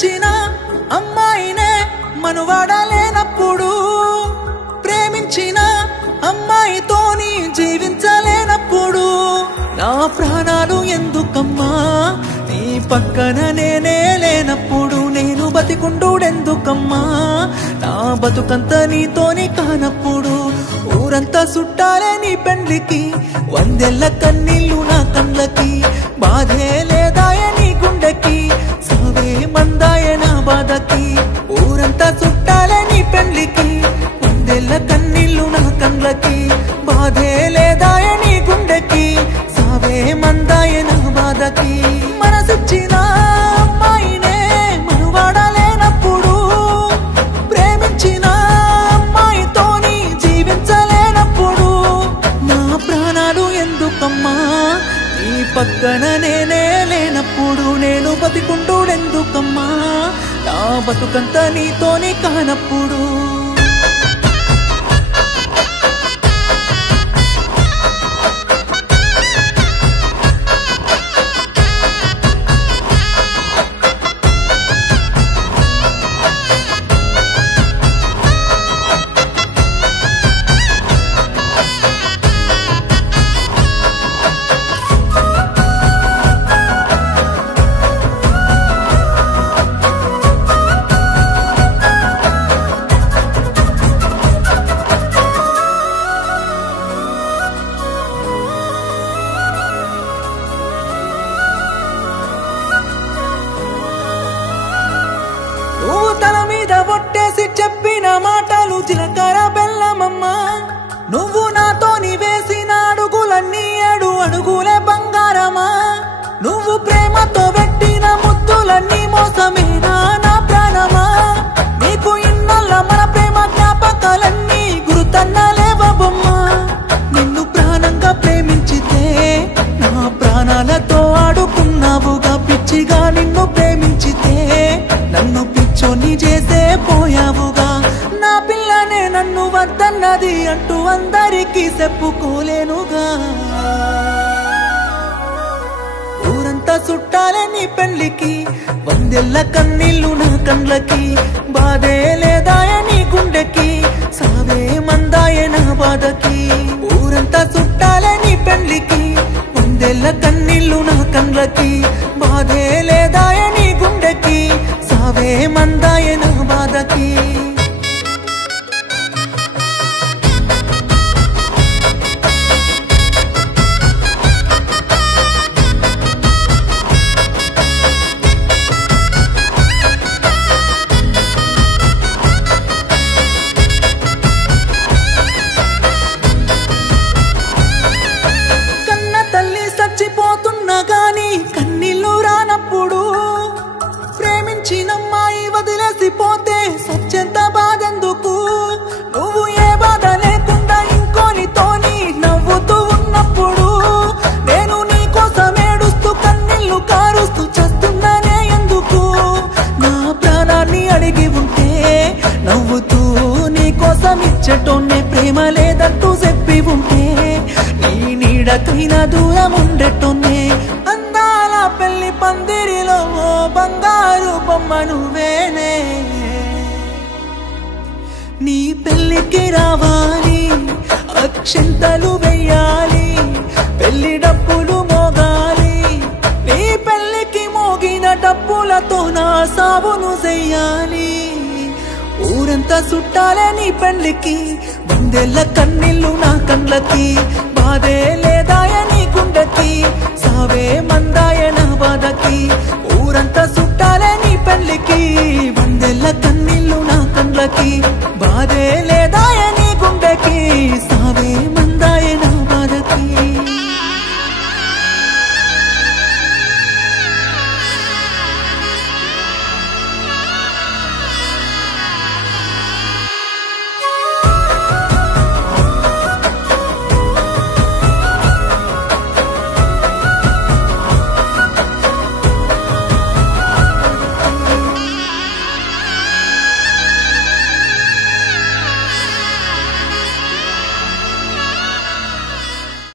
మనసిచ్చిన అమ్మాయినే మనువాడలేనప్పుడు, ప్రేమించిన అమ్మాయితోని జీవించలేనప్పుడు, నా ప్రాణాలు ఎందుకమ్మా నీ పక్కన నేనే లేనప్పుడు, నేను బతికుండుడెందుకమ్మా నా బతుకంత నీతోని కానప్పుడు, ఊరంతా చుట్టాలే నీ పెండ్లికి, వందెళ్ళ కన్నీళ్ళు నా కళ్ళకి, బాధే లేదాయ నీ గుండెకి, సావే మందాయ నా బాధకి, ఊరంతా చుట్టాలే నీ పెండ్లికి, వందెళ్ళ కన్నీళ్ళు నా కళ్ళకి, బాధే లేదాయ నీ గుండెకి, సావే మందాయ నా బాధకి. మనసిచ్చిన అమ్మాయినే మనువాడలేనప్పుడు, ప్రేమించిన అమ్మాయితోని జీవించలేనప్పుడు, నా ప్రాణాలు ఎందుకమ్మా నీ పక్కన నేనే లేనప్పుడు, నేను బతికుండుడెందుకమ్మా నా బతుకంత నీతోని కానప్పుడు. నువ్వు తల మీద ఒట్టేసి చెప్పిన మాటలు జీలకర్ర బెల్లమమ్మా, నువ్వు నాతోని వేసిన అడుగులన్నీ 7 అడుగులే బంగారమా, నువ్వు ప్రేమతో పెట్టిన ముద్దులన్నీ మోసమేనా నా ప్రాణమా, నీకు ఇన్నల్ల మన ప్రేమ జ్ఞాపకాలన్నీ గుర్తన్నలేవా బొమ్మా, నిన్ను ప్రాణంగా ప్రేమించితే నా ప్రాణాలతో ఆడుకున్నావుగా, పిచ్చిగా నిన్ను ప్రేమించితే నన్ను పిచ్చోని చేసే పోయావుగా, నా పిల్లనే నన్ను వద్దన్నది అంటూ అందరికీ చెప్పుకోలేనుగా, ఊరంతా చుట్టాలే నీ పెళ్లికి, వందెళ్ళ కన్నీళ్ళు నా కళ్ళకి, బాధే లేదాయ నీ గుండెకి, సావే మందాయ నా బాధకి, ఊరంతా చుట్టాలే నీ పెళ్లికి, వందెళ్ళ కన్నీళ్ళు నా కళ్ళకి, బాధే లేదాయ నీ గుండెకి, సావే మందాయ నా బాధకి. కన్న తల్లి చచ్చిపోతున్నా గాని కన్నీళ్ళు రానప్పుడు, ప్రేమించినమ్మాయి వదిలేసిపోతే సత్యంత బాధెందుకు, నువ్వు ఏ బాధ లేకుండా ఇంకోనితోని నవ్వుతూ ఉన్నప్పుడు, నేను నీ కోసం ఏడుస్తూ కన్నీళ్ళు కారుస్తూ చస్తున్నానే ఎందుకు, నా ప్రాణాన్ని అడిగి ఉంటే నవ్వుతూ నీ కోసం ఇచ్చటోనే, ప్రేమ లేదంటూ చెప్పి ఉంటే నీ నీడకైనా దూరం ఉండటోనే, అందాల పెళ్లి పందిరిలో బంగారు బొమ్మ నువ్వేనే, నీ పెళ్లికి రావాలి అక్షంతలు వెయ్యాలి, పెళ్లి డప్పులు మోగాలి, నీ పెళ్లికి మోగిన డప్పులతో నా సావును చెయ్యాలి, ఊరంతా చుట్టాలే నీ పెళ్లికి, వందెళ్ళ కన్నీళ్ళు నా కళ్ళకి, బాధే లేదాయ నీ గుండెకి, సావే మందాయ నా బాధకి, ఊరంతా చుట్టాలే నీ పెళ్లికి, వందెళ్ళ కన్నీళ్ళు నా కళ్ళకి, బాధే